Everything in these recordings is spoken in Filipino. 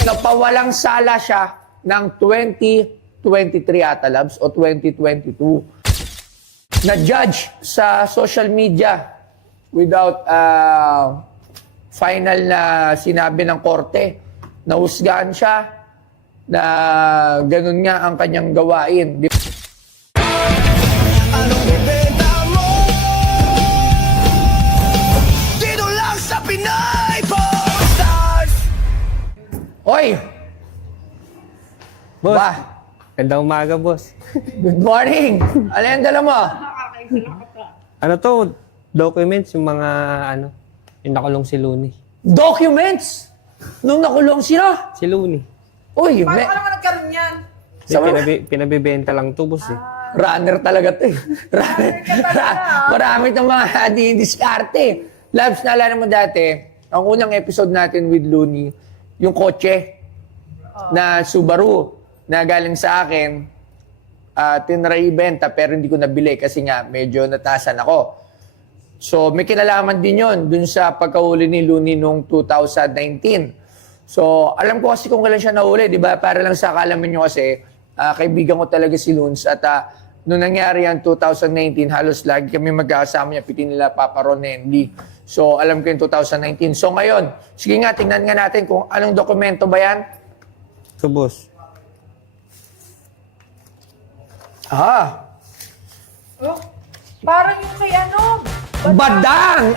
Napawalang sala siya ng 2023 ata, Labs, o 2022. Na-judge sa social media without final na sinabi ng korte. Nahusgahan siya na ganun nga ang kanyang gawain. Anong ibenta mo? Dito lang sa Pinay Stars. Oy! Boss, Ba? gandang umaga, boss. Good morning! Ano yung dala mo? Ano to? Documents, yung mga, yung nakulong si Looney. Documents! Nung nakulong sila. Si Looney. Uy, Paano ka naman nagkaroon yan? Pinabibenta lang to, boss, eh. runner talaga to eh. Marami itong mga diskarte. Labs, naalala mo dati, ang unang episode natin with Looney, yung kotse na Subaru na galing sa akin, tinry ibenta pero hindi ko nabili kasi nga medyo natasan ako. So may kinalaman din yon dun sa pagkahuli ni Looney noong 2019. So alam ko kasi kung kailan siya nahuli, di ba? Para lang sa kalaman nyo kasi, kaibigan ko talaga si Loons at nung nangyari yan 2019, halos lagi kami magkakasama niya, piti nila Papa Ron Andy. So alam ko yung 2019. So ngayon, sige nga, tingnan nga natin kung anong dokumento ba yan. So, boss. Oh, parang yung kay Badang!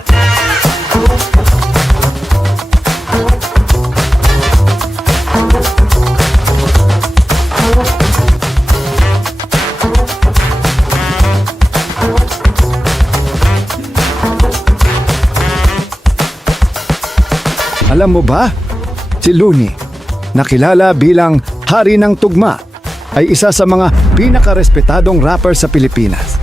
Alam mo ba? Si Looney, nakilala bilang Hari ng Tugma, ay isa sa mga pinakarespetadong rapper sa Pilipinas.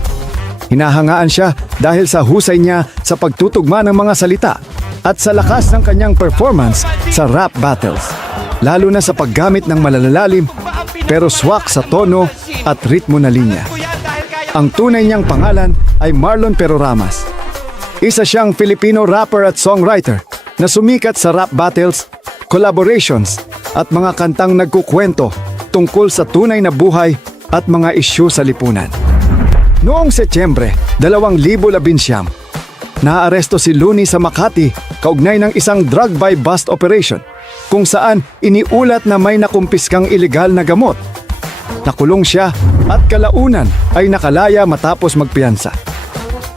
Hinahangaan siya dahil sa husay niya sa pagtutugma ng mga salita at sa lakas ng kanyang performance sa rap battles, lalo na sa paggamit ng malalalim pero swak sa tono at ritmo na linya. Ang tunay niyang pangalan ay Marlon Peroramas. Isa siyang Filipino rapper at songwriter na sumikat sa rap battles, collaborations at mga kantang nagkukwento tungkol sa tunay na buhay at mga isyu sa lipunan. Noong Setyembre 2019, naaresto si Looney sa Makati kaugnay ng isang drug by bust operation kung saan iniulat na may nakumpiskang ilegal na gamot. Nakulong siya at kalaunan ay nakalaya matapos magpiyansa.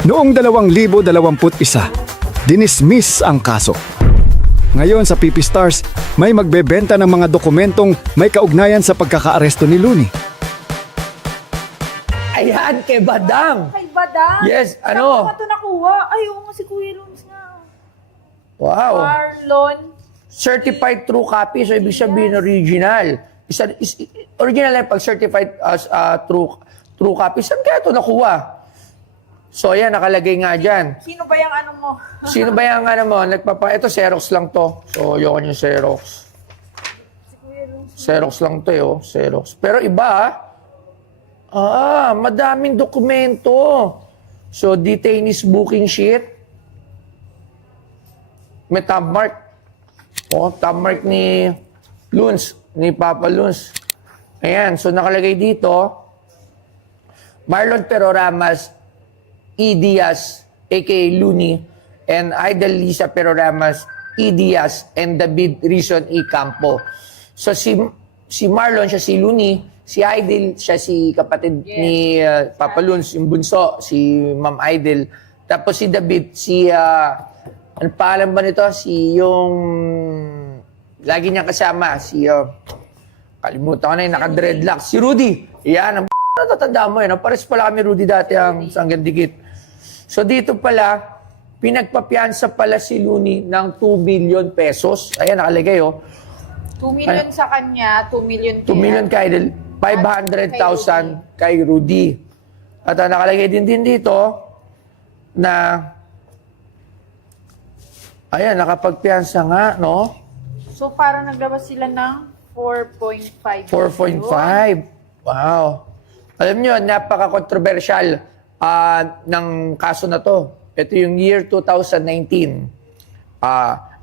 Noong 2021, dinismiss ang kaso. Ngayon sa PP Stars, may magbebenta ng mga dokumentong may kaugnayan sa pagkakaaresto ni Looney. Ayan, kay Badang! Kay Badang? Yes, Saan mo ba ito nakuha? Ay, oo nga si Kuya Loons nga. Wow! Marlon. Certified true copy, so ibig sabihin original. Original yan pag certified as true copy. Saan kaya ito nakuha? So yan, nakalagay nga dyan. Sino ba yung mo? Sino ba yung mo? Ito, Xerox lang to. So, yun yung Xerox. Xerox lang to, oh. Xerox. Pero iba, madaming dokumento. So, detainees booking sheet. May tab mark. Tab mark ni Loons, ni Papa Loons. Ayan, so nakalagay dito, Marlon Peroramas, E. Diaz, a.k.a. Looney, and Idol Lisa Peroramas, E. Diaz, and David Rizon E. Campo. So si Marlon, siya si Looney, si Idol, siya si kapatid ni Papa Loons, yung bunso, si Ma'am Idol. Tapos si David, ano pangalan ba nito? Si yung lagi niyang kasama, kalimutan ko na yung naka-dreadlock, si Rudy. Yan, ang natatanda mo yan. Pares pala kami Rudy dati ang sanggan dikit. So dito pala, pinagpapiansa pala si Looney ng 2 million pesos. Ayan, nakalagay, 2 million sa kanya, 2 million 2 million kay Idol, 500,000 kay Rudy. At nakalagay din dito na, ayan, nakapagpiansa nga, no? So parang naglabas sila ng 4.5. 4.5. Wow. Alam nyo, napaka-controversial ng kaso na to. Ito yung year 2019.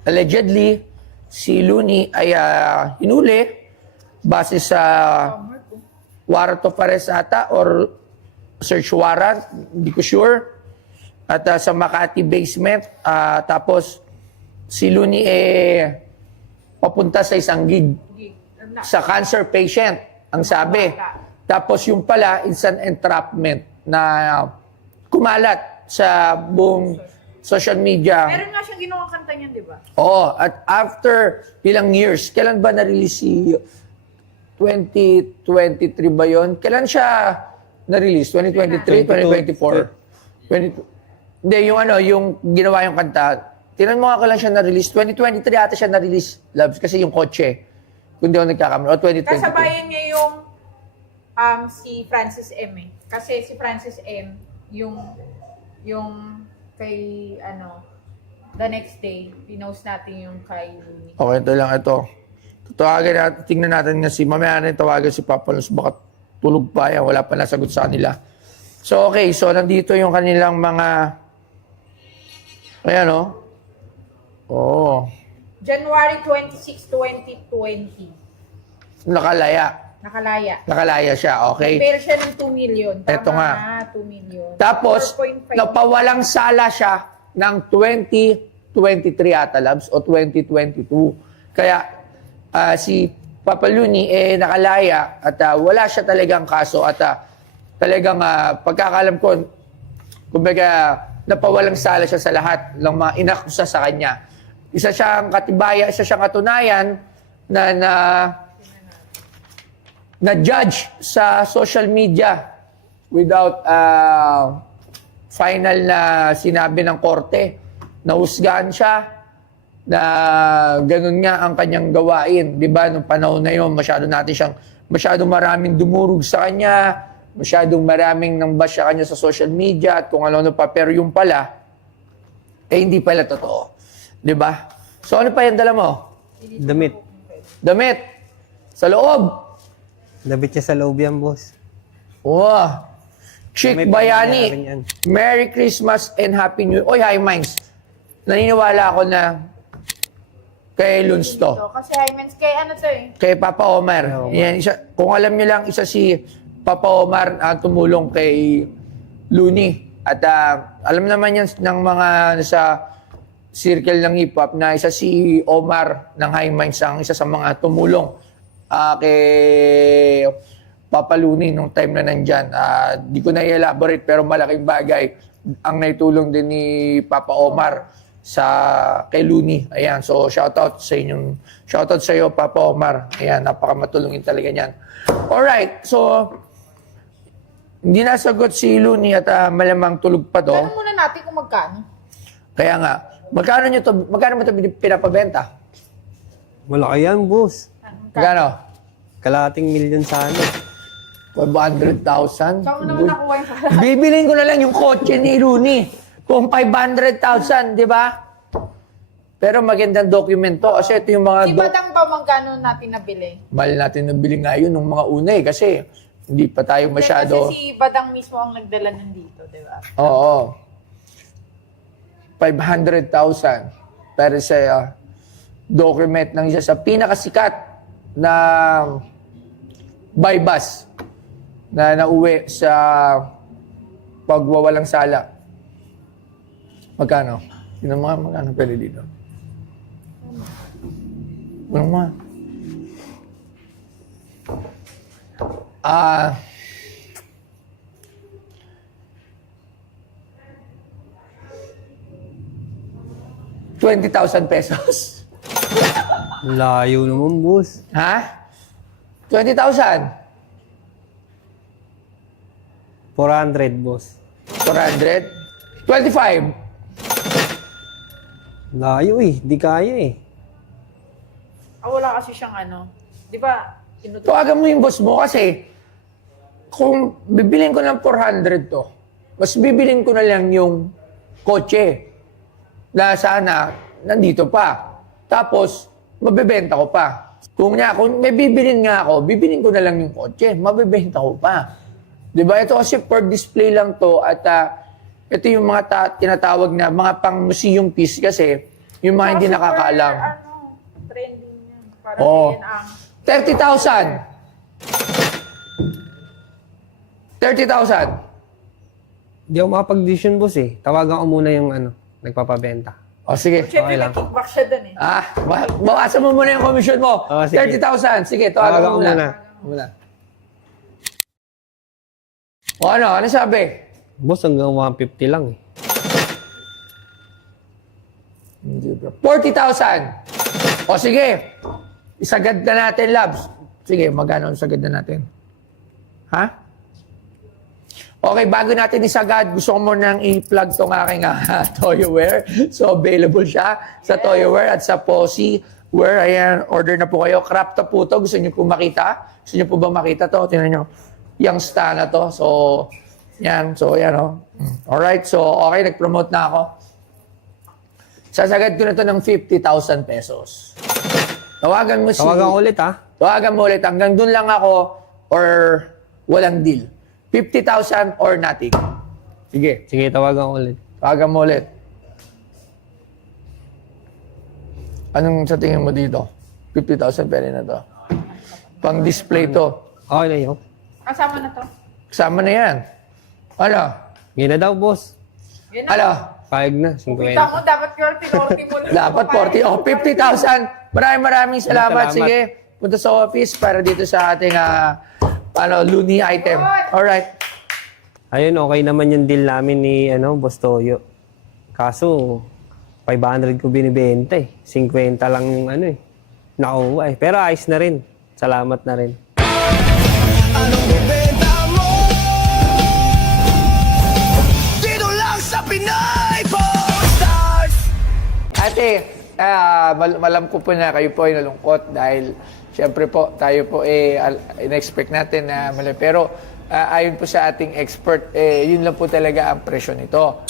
Allegedly, si Looney ay hinuli base sa warrant of arrest ata or search warrant, hindi ko sure. At sa Makati basement, tapos si Looney papunta sa isang gig sa cancer patient, ang sabi. Tapos yung pala, it's an entrapment na kumalat sa buong social media. Meron nga siyang ginawang kanta niyan, di ba? Oo, at after ilang years, kailan ba na-release si 2023 ba yun? Kailan siya na-release? 2023, 2024? 22. Hindi, yung ginawa yung kanta. Tinan mo nga kailan siya na-release. 2023 ata siya na-release, Loves, kasi yung kotse. Kung di ako nagkakamali. O 2022. Kasabayan niya yung si Francis M. Kasi si Francis M. yung kay the next day, pinost natin yung kay Looney. Okay, ito lang ito. Tawagin natin, tingnan natin nga si mamaya na tawagan si Papa Luz, baka tulog pa yan, wala pa nasagot sa kanila. So okay, so nandito yung kanilang mga ayan o. Oh. January 26, 2020. Nakalaya. Nakalaya siya, okay. Pero siya ng 2 million. Tama Eto nga. na, 2 million. Tapos, 4.5 napawalang sala siya ng 2023 ata, Labs, o 2022. Kaya, si Papa Looney, nakalaya at wala siya talagang kaso at talagang pagkakalam ko, kumbaga, napawalang sala siya sa lahat ng mga inakusa sa kanya. Isa siyang katibayan, isa siyang katunayan na judge sa social media without final na sinabi ng korte. Nahusgahan siya na ganun nga ang kanyang gawain. Di ba? Nung panahon na yun, masyadong maraming dumurog sa kanya, masyadong maraming nang-bash sa kanya sa social media at kung ano-ano pa. Pero yung pala, hindi pala totoo. Di ba? So ano pa yung dala mo? Damit. Damit. Sa loob. Damit niya sa loob yan, boss. Wow. Chick May Bayani. pangyayari yan. Merry Christmas and Happy New Year. Oy, Hi Minds. Naniniwala ako na kay Luns to. Kasi Hymens, kay ano to eh. Kay Papa Omar. Yan, kung alam niyo lang, isa si Papa Omar ang tumulong kay Looney. At alam naman yan ng mga nasa circle ng hip-hop na isa si Omar ng High Minds ang isa sa mga tumulong kay Papa Looney nung time na nandyan. Di ko na i-elaborate pero malaking bagay ang naitulong din ni Papa Omar kay Looney. Ayan, so shoutout sa iyo Papa Omar. Ayan, napakamatulungin talaga niyan. Alright, so hindi nasagot si Looney at malamang tulog pa to. Tanong muna natin kung magkano. Kaya nga, magkano mo ito pinapabenta? Malaki yan, boss. Magkano? Kalahating milyon sa ano. 500,000? Saan mo naman nakuha yung pala? Bibilin ko na lang yung kotse ni Looney. Kung 500,000, di ba? Pero magandang document to. Kasi ito yung mga... Si Badang ba magkano natin nabili? Mahal natin nabili ngayon nung mga una eh. Kasi hindi pa tayo masyado... Kasi si Badang mismo ang nagdala nandito, di ba? Oo. 500,000. Pero sa document ng isa sa pinakasikat na by bus na nauwi sa pagwawalang sala. Magkano? Sino mga magkano pwede dito? Ano mga? ₱20,000. Layo naman, boss. Ha? 20,000? 400, boss. 400? 25? Layo eh. Di kaya eh. Wala kasi siyang ano. Di ba? Tawagan mo yung boss mo kasi kung bibilin ko ng 400 to, mas bibilin ko na lang yung kotse na sana nandito pa. Tapos, mabebenta ko pa. Kung may bibilin nga ako, bibilin ko na lang yung kotse, mabebenta ko pa. Diba? Ito kasi for display lang to at ito yung mga tinatawag na mga pang museum piece kasi yung mga hindi nakakaalam. Para Oo. yun ang 30,000. 30,000. Hindi ako makapag-decision, boss eh. Tawagan ko muna yung nagpapabenta. O sige. Siyempre, Okay lang. nag-kickback siya dun eh. Bawasan mo muna yung commission mo. Oh, sige. 30,000. Sige, tawagan Tawagan mo ko muna. muna. O ano? Ano sabi? Boss, hanggang 150 lang eh. 40,000. O sige. Isagad na natin, Labs. Sige, magkano ang sagad na natin? Ha? Okay, bago natin isagad, gusto ko munang i-plug tong aking Toyoware. So, available siya sa Toyoware at sa Posi. Where, ayan, order na po kayo. Crop top po to. Gusto niyo po makita? Gusto niyo po ba makita to? Tingnan niyo. Yung sta na to. So, yan. So, yan o. Alright. So, okay. Nag-promote na ako. Sasagad ko na to ng 50,000 pesos. Tawagan mo si... Tawagan ko ulit ha. Tawagan mo ulit. Hanggang dun lang ako or walang deal. 50,000 or nothing. Sige. Sige, tawagan ko ulit. Tawagan mo ulit. Anong sa tingin mo dito? 50,000 pwede na to. Pang-display to. Okay na yun. Kasama na to. Kasama na yan. Ano? Ngayon na daw, boss. Yun na. Ano? Payag na, Kita 50. mo, dapat 40 mo. Dapat 40. Oh, 50,000. Maraming salamat. Salamat. Sige. Punta sa office para dito sa ating Looney item. Alright. Ayun, okay naman yung deal namin ni Boss Toyo. Kaso, 500 ko binibenta eh. 50 lang yung nakuha eh. Pero ayos na rin. Salamat na rin. Anong ibenta mo? Dito lang sa Pinoy Pawn Stars. Ate, malam ko po na kayo po ay nalungkot dahil siyempre po tayo po in-expect natin na mali. Pero ayon po sa ating expert, yun lang po talaga ang presyo nito.